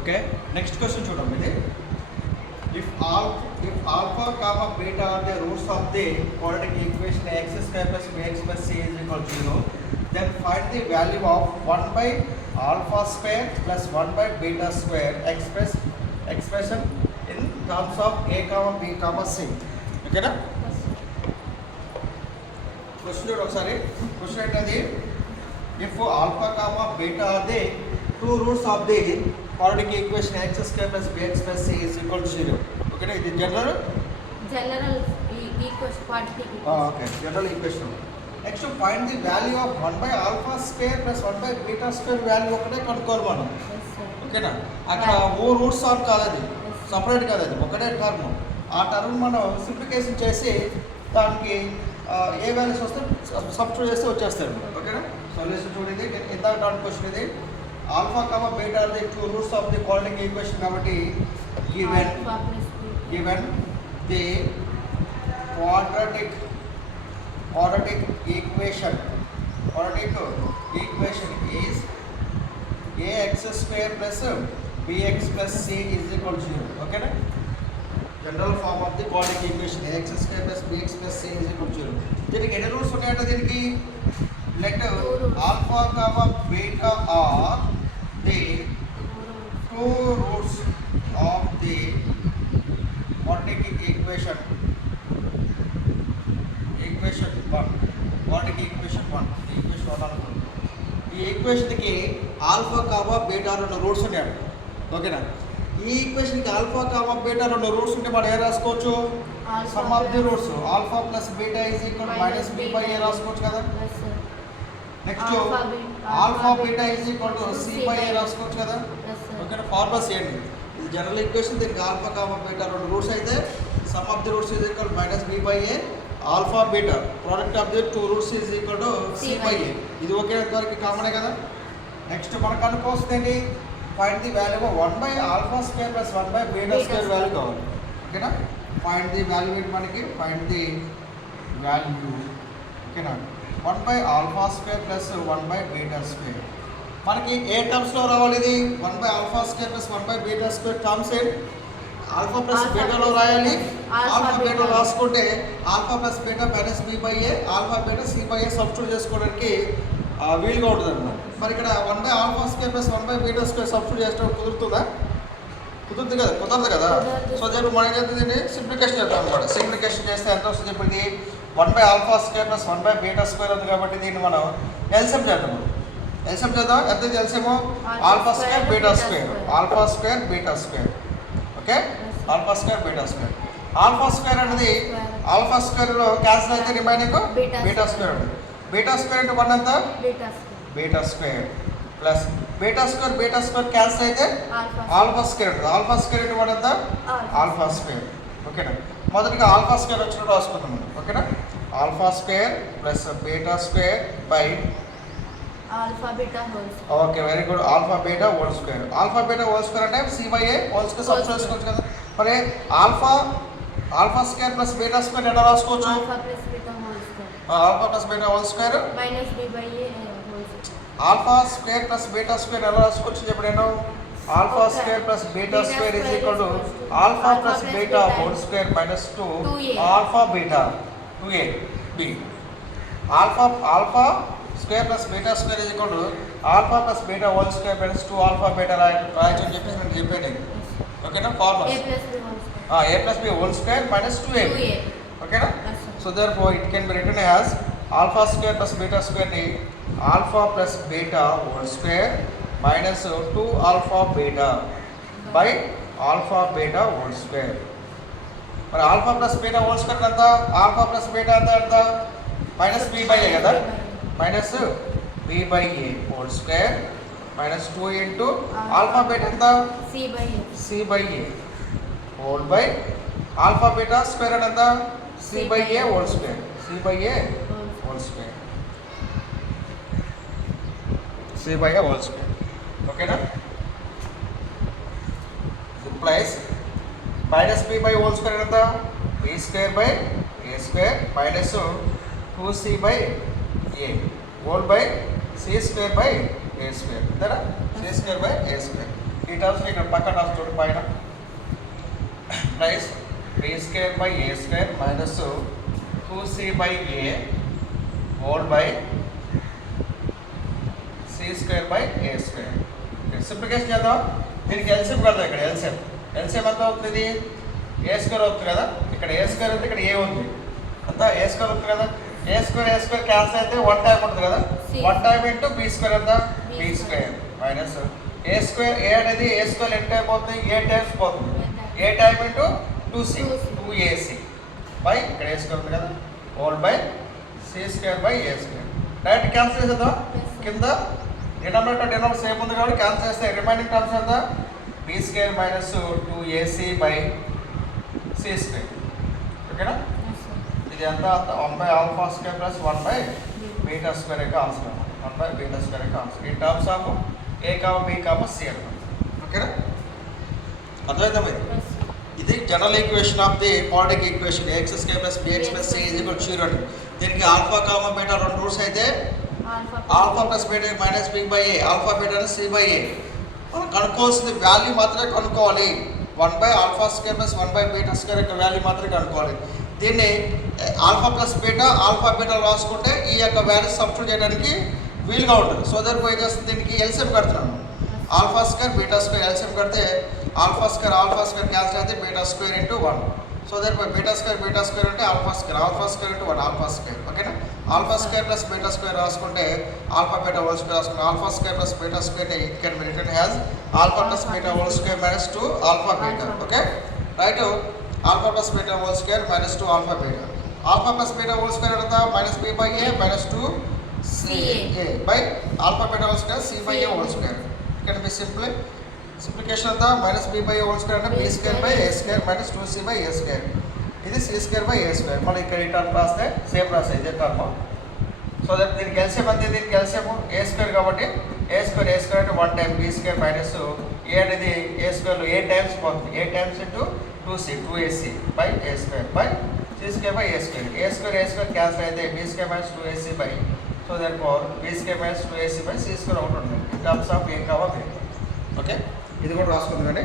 Okay, next question చూడండి ఇది. If alpha comma beta are the roots of the quadratic equation x square plus bx plus c is equal to 0, then find the value of 1 by alpha square plus 1 by beta square expression in terms of a comma b comma c. ఓకేనా? Question చూడండి ఒకసారి. Question ఏంటది? If alpha comma beta are the two roots of the quadratic equation x square plus bx plus c is equal to 0. Okay, ఇది general equation quadratic okay, general equation. Next find the value of 1 by alpha square plus 1 by beta square value ఒకటే కనుక్కోవాలి మనం. ఓకేనా? అక్కడ ఓ roots of కాదు, అది separate కాదు, అది ఒకటే టర్మ్. ఆ టర్మ్ మనం సింప్లిఫికేషన్ చేసి దానికి ఏ వాల్యూస్ వస్తే సబ్స్టిట్యూట్ చేస్తే వచ్చేస్తాడు. ఓకేనా? సొల్యూషన్ చూడండి. ఇందాక డాట్ క్వశ్చన్ ఇది. Alpha comma beta are the two roots of the quadratic equation కాబట్టి given the quadratic equation is ax square plus bx plus c is equal to 0. Okay na? General form of the quadratic equation ax square plus bx plus c is equal to 0. దీనికి ఎన్ని roots ఉన్నాయంటే దీనికి let alpha comma beta are the two roots of the quadratic equation 1. Quadratic equation 1 అనుకోండి. ఈ ఈక్వేషన్కి alpha comma beta రెండు roots ఉన్నాయి. ఓకేనా? ఈ ఈక్వేషన్కి ఆల్ఫా కామా బీటా రెండు రూట్స్ ఉంటే మనం ఏం రాసుకోవచ్చు? Sum of the roots alpha plus beta is equal minus B by a రాసుకోవచ్చు కదా. Next alpha beta is equal to c by a రాసుకోవచ్చు కదా. ఓకేనా? ఫార్ములాస్ ఏంటి? ఇది జనరల్ ఈక్వేషన్. దీనికి ఆల్ఫా కామా బీటా రెండు రూట్స్ అయితే sum of the roots is equal minus B by A alpha beta product of the two roots is equal to c by a. ఇది ఒకే వరకు కామనే కదా. నెక్స్ట్ మనకు అనుకోవస్తుంది find the value of 1 by alpha square plus 1 by beta square value కావాలి. ఓకేనా? Find the value ఏంటి మనకి? Find the value. ఓకేనా? 1 by alpha square plus 1 by beta square మనకి ఏ టర్మ్స్లో రావాలి? ఇది 1 by alpha square plus 1 by beta square terms ఏంటి? ఆల్ఫా ప్లస్ బీటాలో రాయాలి. ఆల్ఫా బీటా రాసుకుంటే alpha plus beta minus B by A alpha beta C by A substitute చేసుకోవడానికి వీలుగా ఉంటుంది అన్నమాట. మరి ఇక్కడ 1 by alpha square plus 1 by beta square substitute చేస్తే కుదురుతుందా? కుదురుతుంది కదా, కుదరదు కదా. సో చెప్పి మనం ఏంటంటే సింప్లికేషన్ చేద్దాం అనమాట. సింప్లికేషన్ చేస్తే ఎంత వస్తుంది? చెప్పి 1 by alpha square plus 1 by beta square ఉంది కాబట్టి దీన్ని మనం ఎల్సిఎం చేద్దాం. ఎల్సిఎం చేద్దాం. ఎంత LCM? Alpha square beta square, alpha square beta square. Okay, alpha square beta square. Alpha square అనేది ఆల్ఫా స్క్వేర్లో క్యాన్సిల్ అయితే రిమైనింగ్ బీటా స్క్వేర్ ఉంటుంది. బీటా స్క్వేర్ అంటే 1 అంతా beta square plus beta square cancel అయితే alpha square ఉంటుంది. Alpha square అంటే 1 అంతా alpha square. ఓకేనా? మొదటిగా ఆల్ఫా స్క్వేర్ వచ్చినట్టు రాసుకుంటాం. ఓకేనా? Alpha square plus beta square by alpha beta whole. Okay, very good. Alpha beta whole square. Alpha beta whole square అంటే c by a whole square substitute చేసుకోవచ్చు కదా. మరి alpha square plus beta square ఎలా రాసుకోవచ్చు? Alpha plus beta whole square. Alpha plus beta whole square minus B by a whole square. Alpha square plus beta square ఎలా రాసుకోవచ్చు? చెప్పండి. నేను alpha square plus beta square is equal to alpha plus beta whole square minus 2 alpha beta 2a b. Alpha square plus beta square is equal to alpha plus beta whole square minus 2 alpha beta రాయొచ్చు అని చెప్పేసి నేను చెప్పాను. ఓకేనా? Formula a plus b whole square minus 2ab. ఓకేనా? So therefore it can be written as alpha square plus beta square ni alpha plus beta whole square minus 2 alpha beta by alpha beta whole square. మరి alpha plus beta whole square ఎంత? Alpha plus beta ఎంత? Minus B by a కదా. Minus B by a whole square minus 2 into alpha beta ఎంత? C by a whole by alpha beta square అంటే ఎంత? C by a whole square. C by a whole square. C by a whole square. ఓకేనా? Implies minus B by whole square ఎంత? B square by A square minus 2c by a whole by C square by A square. అంతేనా? C square by A square. ఈ టర్మ్స్కి ఇక్కడ పక్కన రాసుకోండి పైన plus b square by A square minus 2c by a whole by C square by A square. Simplification చేద్దాం. దీనికి LCM కదా, ఇక్కడ ఎల్సిఎం ఎంత అవుతుంది, ఏ స్క్వేర్ అవుతుంది కదా, ఇక్కడ ఏ స్క్వేర్ ఉంది, ఇక్కడ ఏ ఉంది, అంతా ఏ స్క్వేర్ అవుతుంది కదా. ఏ స్క్వేర్ క్యాన్సిల్ అయితే 1 టైం ఉంటుంది కదా, 1 టైం ఇంటూ బి స్క్వేర్ ఎంత, బి స్క్వేర్ మైనస్ ఏ స్క్వేర్. ఏ అనేది ఏ స్క్వేర్ ఎంత టైం పోతుంది, ఏ టైమ్స్ పోతుంది, ఏ time into 2c 2ac by ఇక్కడ ఏ స్క్వేర్ ఉంది కదా whole by C square by A square. Direct cancel చేద్దాం. కింద డినామినేటర్ సేమ్ ఉంది కాబట్టి క్యాన్సిల్ చేస్తే రిమైనింగ్ టర్మ్స్ ఎంత, B square minus 2ac by C square. ఓకేనా, ఇది ఎంత 1 by alpha square plus 1 by beta square యొక్క ఆన్సర్, 1 బై బీటా స్క్వేర్ యొక్క ఆన్సర్ ఈ terms of A comma B comma C అన్నమాట. ఓకేనా, అర్థమైందా మరి? ఇది general equation of the quadratic equation AX square plus b x plus c is equal to 0. దీనికి alpha comma beta రెండు రూట్స్ అయితే alpha plus beta minus B by A, alpha beta C by a. మనం కనుక్కోవాల్సింది value మాత్రమే కనుక్కోవాలి. 1 by alpha square plus 1 by beta square యొక్క value మాత్రమే కనుక్కోవాలి. దీన్ని alpha plus beta alpha beta రాసుకుంటే ఈ యొక్క వాల్యూ సబ్స్టిట్యూట్ చేయడానికి వీలుగా ఉంటుంది. సో దర్ పోయి చేస్తుంది, దీనికి ఎల్సిఎం కడుతున్నాను. Alpha square beta square LCM కడితే ఆల్ఫా స్క్వేర్ క్యాన్సిల్ అయితే beta square into 1. So there పోయి బీటా స్క్వేర్ అంటే alpha square into 1 alpha square. ఓకేనా, alpha square plus beta square రాసుకుంటే ఆల్ఫా బీటా హోల్ స్క్వేర్ రాసుకుంటే ఆల్ఫా స్క్వేర్ ప్లస్ బీటా స్క్వేర్ని it can be written as alpha plus beta whole square minus 2 alpha beta. Okay right, alpha plus beta whole square minus 2 alpha beta. Alpha plus beta whole square ఎంత, minus B by a minus 2 c a by alpha beta whole square c by a whole square. ఇక్కడ మీ simplification అంతా minus B by a whole square అంటే b square by A square minus 2c by A square. ఇది c square by A square. మళ్ళీ ఇక్కడ ఈ term రాస్తే same రాస్తే ఇదే టర్మ్. సో దట్ దీనికి ఎల్సిఎం అంతే, దీనికి ఎల్సిఎం ఏ స్క్వేర్ కాబట్టి ఏ స్క్వేర్ అంటే 1 time b square minus a అనేది ఏ స్క్వేర్లో ఏ టైమ్స్ పోతుంది, a times into 2ac by A square by C square by A square. A square cancel అయితే b square minus 2ac by, so that four b square minus 2ac by C square ఒకటి ఉంటుంది. In terms of a comma b. Okay, ఇది కూడా రాసుకుంది కానీ